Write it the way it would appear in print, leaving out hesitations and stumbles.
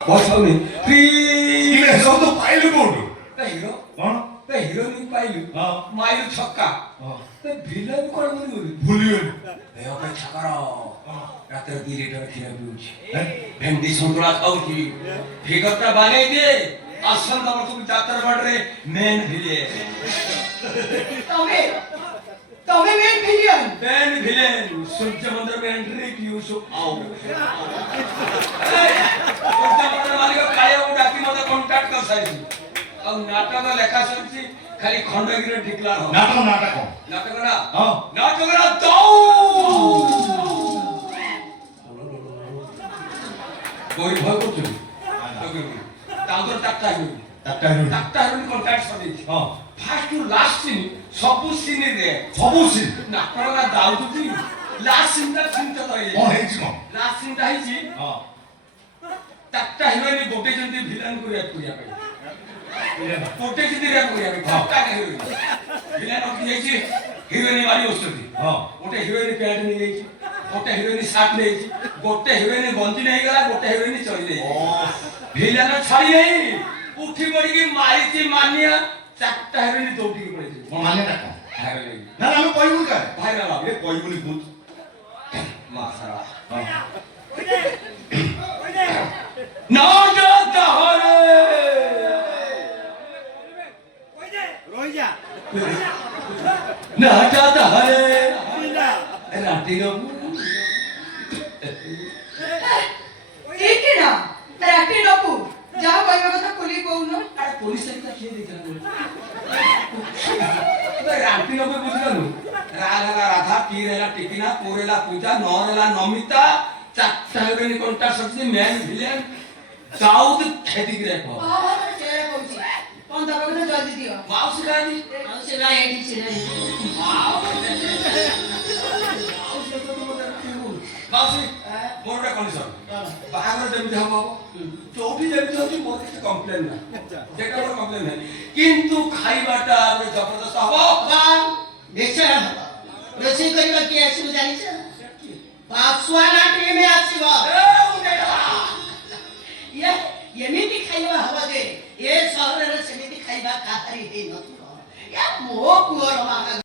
ବସଉନି ଇଏ ସବୁ ତ ପାଇଲୁ କୋଉଠୁ? ତା ହିରୋ କଣ? ତା ହିରୋଇନ ପାଇଲୁ ହଁ। ମାଇଲୁ ଛକା ହଁ। ତା ଭିଲେନ କଣ ଭୁଲିଗଲୁ ଭୁଲିଗଲୁ। ଏ ଅପେକ୍ଷା କର ରାତିରେ 2 ଲିଟର କ୍ଷୀର ପିଉଛି ହେଁ? ଭେଣ୍ଡି ସନ୍ତୁଳା ଖାଉଛି ଫିଗରଟା ବାନେଇ ଦିଏ ଆସନ୍ତା ବର୍ଷକୁ ଯାତ୍ରା ବାଟରେ ମେନ୍ ଭିଲେନ ତମେ ତମେ ମେନ୍ ଭିଲିୟନ ମେନ୍ ଭିଲେନ ସୂର୍ଯ୍ୟ ମନ୍ଦିର में एंट्री की सो आओ ସୂର୍ଯ୍ୟ ମନ୍ଦିର ମାଲିକ କାଳିଆକୁ ଡାକି ମତେ କଣ୍ଟାକ୍ଟ କରିସାରିଛି ଆଉ ନାଟକ ଲେଖା ସରିଛି ଖାଲି ଖଣ୍ଡଗିରି ଡିକ୍ଲାର ହବ ନାଟକ ନାଟକ। ନାଟକ ନା ହଁ। ନାଟକ ନା ଦଉ କୋଇ ଭୟ କରୁଛନ୍ତି ତାଙ୍କର ଚାରିଟା ହିରୋଇନ ଚାରିଟା ହିରୋଇନ। ଚାରିଟା ହିରୋଇନ କଣ୍ଟାକ୍ଟ ସରିଯାଇଛି ହଁ। ଫାର୍ଷ୍ଟ ଟୁ ଲାଷ୍ଟ ସିନ୍ ସବୁ ସିନରେ ସବୁ ସିନ୍। ନାଟକ ନା ଦାଉଛନ୍ତି ଲାଷ୍ଟ ସିନ୍ଟା ସିନ୍ଟା କଣ ରହିଯାଇଛି ହେଇଛି କଣ? ଲାଷ୍ଟ ସିନ୍ଟା ହେଇଛି ହଁ। ଚାରିଟା ହିରୋଇନ ଗୋଟେ ଯେମିତି ଭିଲେନକୁ ରେପ୍ କରିବା ପାଇଁ ଗୋଟେ ଯେମିତି ରେପ୍ କରିବା ପାଇଁ ଚାରିଟା ହିରୋଇନ ଭିଲେନ ରଖିଯାଇଛି ହିରୋଇନ ମାରି ବସୁଛନ୍ତି ହଁ। ଗୋଟେ ହିରୋଇନ ପ୍ୟାଣ୍ଟ ନେଇଯାଇଛି ଗୋଟେ ହିରୋଇନ ସାର୍ଟ ନେଇଯାଇଛି ଗୋଟେ ହିରୋଇନ ଗଞ୍ଜି ନେଇଗଲା ଗୋଟେ ହିରୋଇନ ଚଳି ଯାଇଛି ଭିଲେନ ଛାଡ଼ି ନେଇ ଉଠି ପଡ଼ିକି ମାରିଛି ମାନିଆ ଚାରିଟା ହିରୋଇନ ଦୌଡ଼ିକି ପଳେଇଛି କଣ ମାନେ ଟା କଣ? ଭାଇରାଲ ହେଇକି ନା ନା ଆମେ କହିବୁନି କାଳେ। ଭାଇରାଲ ଏ କହିବୁନି କହୁଛୁ। ମାସରା ହଁ। ନାଟ ତାହରେ ନାଟ ତାହରେ ରାତି ନବୁ ଏଇଠି ନା ରାତି ନକୁ ଯାହା କହିବା କଥା ଖୋଲି କହୁନ ଆରେ ପୋଲିସ ଏଟା କିଏ ଦେଖିଲା ରାତି ନବୁ ବୁଝିଲୁ ରାଧା ରାଧା ପି ହେଲା ଟିକିନା ପୁର ହେଲା ପୂଜା ନ ହେଲା ନମିତା ଚାରିଟା ହେବେନି କଣ୍ଟା ସରିଛି ମେନ୍ ଭିଲେନ ସାଉଥ ଖେଦିକି ରେଖ ଚେୟାର କହୁଛି କଣ ଦବା କଥା ଜଲ୍ଦି ଦିଅ ମାଉସୀ କାହିଁକି ଆଉ ସେ ଗାଁ ଏଠି ଛିଡ଼ା ମାଉସୀ ମୋର ଗୋଟେ କଣ୍ଡିସନ ବାହାଘର ଯେମିତି ହବ ଯୋଉଠି ଯେମିତି ହଉଛି ମୋର କିଛି କମ୍ପ୍ଲେନ ନାହିଁ ସେଟା ମୋର କମ୍ପ୍ଲେନ ନାହିଁ କିନ୍ତୁ ଖାଇବାଟା ଗୋଟେ ଜବରଦସ୍ତ ହବ ନିଶ୍ଚୟ ହବ। ରୋଷେଇ କରିବା କିଏ ଆସିବ ଜାଣିଛ? ପାଶୁଆ ନା ଟିମ୍ ଆସିବ। ଏମିତି ଖାଇବା ହବ ଯେ ଏ ସହରରେ ସେମିତି ଖାଇବା କାହାରି ହେଇନଥିବ। ମୋ ପୁଅର ବାହାଘର